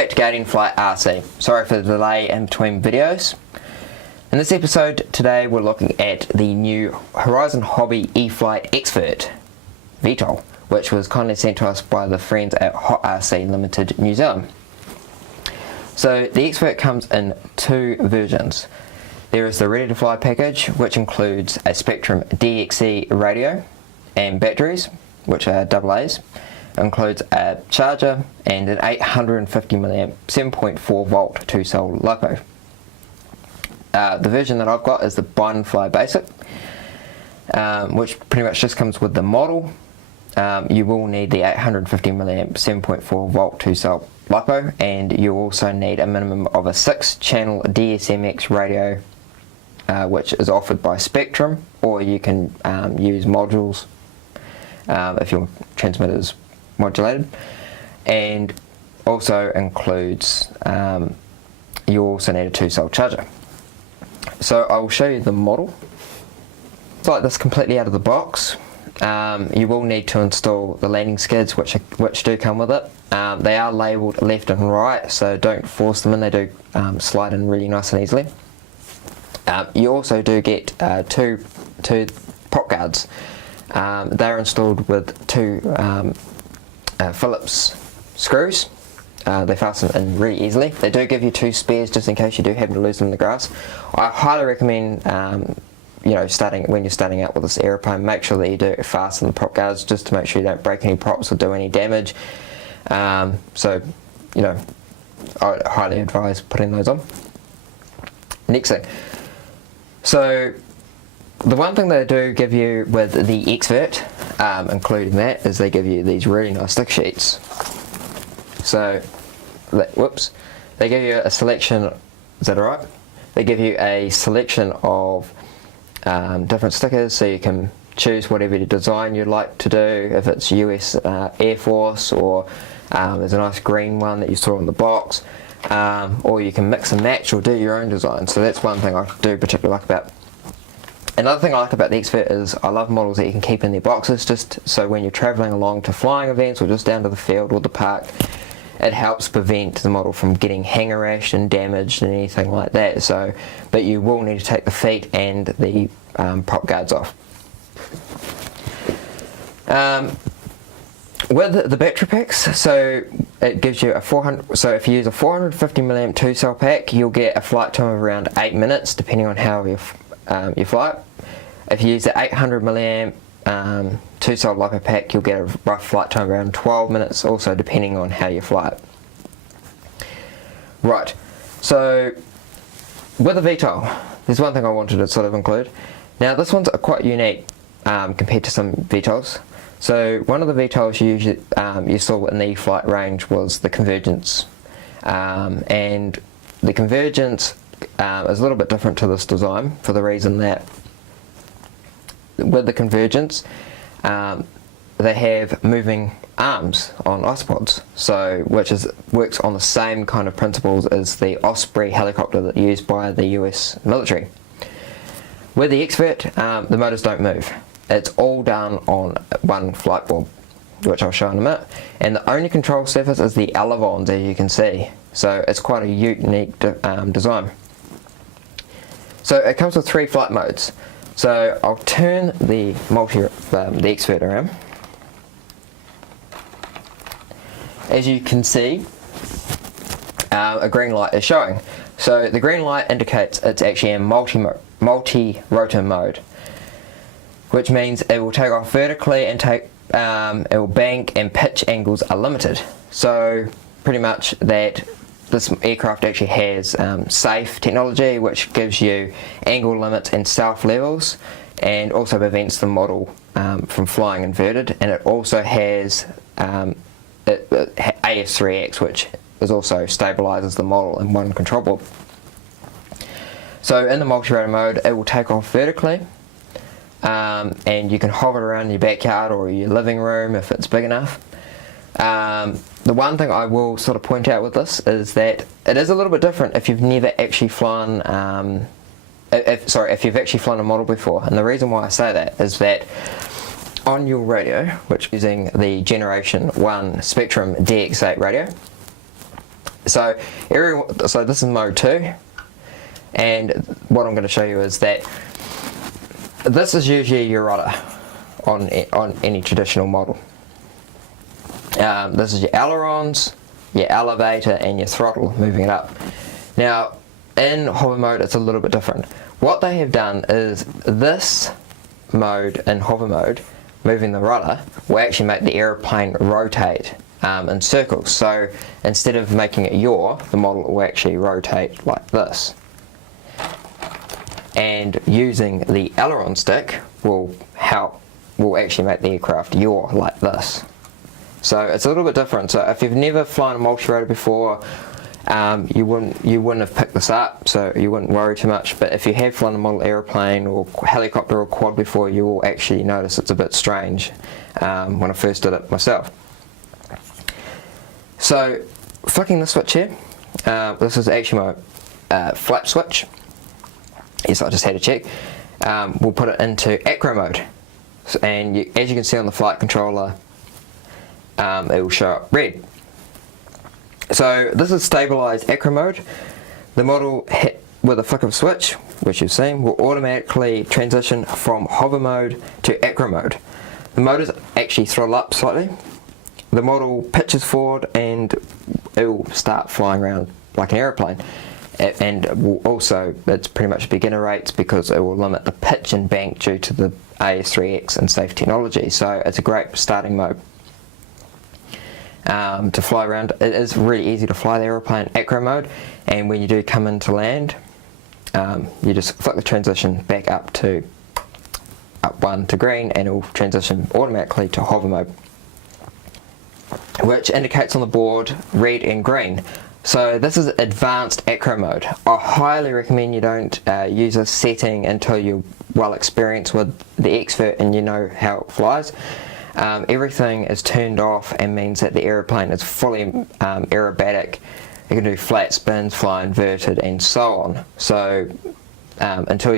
Back to E-Flite RC. Sorry for the delay in between videos. In this episode today we're looking at the new Horizon Hobby E-Flite Xvert Vtrol, which was kindly sent to us by the friends at Hot RC Limited New Zealand. So the Xvert comes in two versions. There is the ready to fly package, which includes a Spectrum DXE radio and batteries, which are AA's. It includes a charger and an 850 mAh 7.4 volt 2-cell LiPo. The version that I've got is the Bind and Fly Basic, which pretty much just comes with the model. You will need the 850 mAh 7.4 volt 2-cell LiPo, and you also need a minimum of a 6-channel DSMX radio, which is offered by Spectrum, or you can use modules if your transmitter is modulated, and also includes you also need a 2-cell charger. So I will show you the model. It's like this completely out of the box. You will need to install the landing skids, which do come with it. They are labelled left and right, so don't force them in. They do slide in really nice and easily. You also do get two prop guards. They're installed with two Phillips screws. They fasten in really easily. They do give you two spares just in case you do happen to lose them in the grass. I highly recommend when you're starting out with this aeroplane, make sure that you do fasten the prop guards just to make sure you don't break any props or do any damage. I would highly advise putting those on. Next thing, so the one thing they do give you with the Xvert, including that, is they give you these really nice stick sheets. So, they give you a selection, is that alright? They give you a selection of different stickers, so you can choose whatever design you'd like to do, if it's US Air Force, or there's a nice green one that you saw in the box, or you can mix and match or do your own design. So that's one thing I do particularly like about. Another thing I like about the Xvert is I love models that you can keep in their boxes, just so when you're travelling along to flying events or just down to the field or the park, it helps prevent the model from getting hanger rashed and damaged and anything like that. So, but you will need to take the feet and the prop guards off. With the battery packs, so it gives you a 400. So if you use a 450 mAh 2-cell pack, you'll get a flight time of around 8 minutes, depending on how you fly it. If you use the 800 mAh 2-cell LiPo pack, you'll get a rough flight time around 12 minutes, also depending on how you fly it. Right, so with the Vtrol, there's one thing I wanted to sort of include. Now this one's quite unique compared to some Vtrols. So one of the Vtrols you saw in the E-Flite range was the Convergence, and the Convergence is a little bit different to this design for the reason that with the Convergence, they have moving arms on isopods, so which works on the same kind of principles as the Osprey helicopter that's used by the US military. With the Xvert, the motors don't move. It's all done on one flight board, which I'll show in a minute, and the only control surface is the elevons, as you can see. So it's quite a unique design. So it comes with 3 flight modes. So I'll turn the Xvert around. As you can see, a green light is showing. So the green light indicates it's actually in multi-rotor mode, which means it will take off vertically and it will bank, and pitch angles are limited. So pretty much that this aircraft actually has safe technology, which gives you angle limits and self levels, and also prevents the model from flying inverted. And it also has AS3X, which is also stabilizes the model in one control board. So in the multi-rotor mode, it will take off vertically, and you can hover around in your backyard or your living room if it's big enough. The one thing I will sort of point out with this is that it is a little bit different if you've never actually flown if you've actually flown a model before. And the reason why I say that is that on your radio, which is using the Generation 1 Spectrum DX8 radio, So this is mode 2, and what I'm going to show you is that this is usually your rudder on any traditional model. This is your ailerons, your elevator, and your throttle moving it up. Now in hover mode it's a little bit different. What they have done is this mode in hover mode, moving the rudder, will actually make the aeroplane rotate in circles. So instead of making it yaw, the model will actually rotate like this. And using the aileron stick will actually make the aircraft yaw like this. So it's a little bit different. So if you've never flown a multi-rotor before, you wouldn't have picked this up, so you wouldn't worry too much. But if you have flown a model aeroplane or helicopter or quad before, you will actually notice it's a bit strange when I first did it myself. So flicking the switch here, this is actually my flap switch. Yes, I just had to check. We'll put it into acro mode, and as you can see on the flight controller, it will show up red. So this is stabilized acro mode. The model hit with a flick of a switch, which you've seen, will automatically transition from hover mode to acro mode. The motors actually throttle up slightly. The model pitches forward and it will start flying around like an aeroplane. And will also, it's pretty much beginner rates because it will limit the pitch and bank due to the AS3X and safe technology. So it's a great starting mode to fly around. It is really easy to fly the aeroplane acro mode, and when you do come into land, you just flick the transition back up 1 to green, and it will transition automatically to hover mode, which indicates on the board red and green. So this is advanced acro mode. I highly recommend you don't use this setting until you're well experienced with the Xvert and you know how it flies. Everything is turned off and means that the aeroplane is fully aerobatic. You can do flat spins, fly inverted, and so on. So until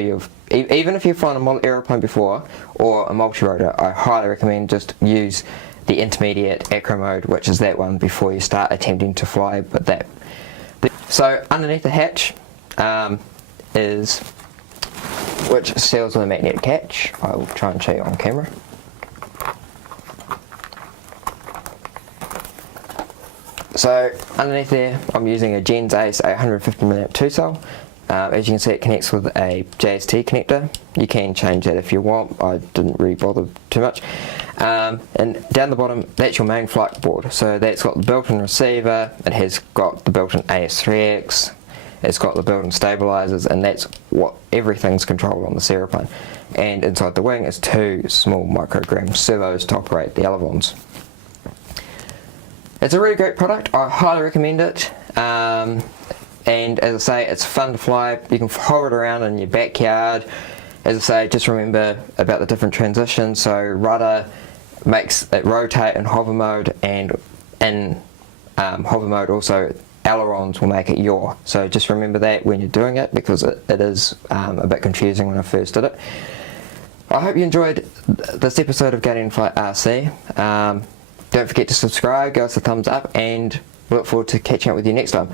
even if you've flown a model aeroplane before or a multi-rotor, I highly recommend just use the intermediate acro mode, which is that one, before you start attempting to fly with that. So underneath the hatch which seals with a magnetic catch. I will try and show you on camera. So underneath there, I'm using a Gens Ace 850mm 2-cell. As you can see, it connects with a JST connector. You can change that if you want. I didn't really bother too much. And down the bottom, that's your main flight board. So that's got the built-in receiver, it has got the built-in AS3X, it's got the built-in stabilizers, and that's what everything's controlled on this aeroplane. And inside the wing is 2 small microgram servos to operate the elevons. It's a really great product. I highly recommend it. And as I say, it's fun to fly. You can hover it around in your backyard. As I say, just remember about the different transitions. So rudder makes it rotate in hover mode, and in hover mode also ailerons will make it yaw. So just remember that when you're doing it, because it is a bit confusing when I first did it. I hope you enjoyed this episode of Guardian Flight RC. Don't forget to subscribe, give us a thumbs up, and we look forward to catching up with you next time.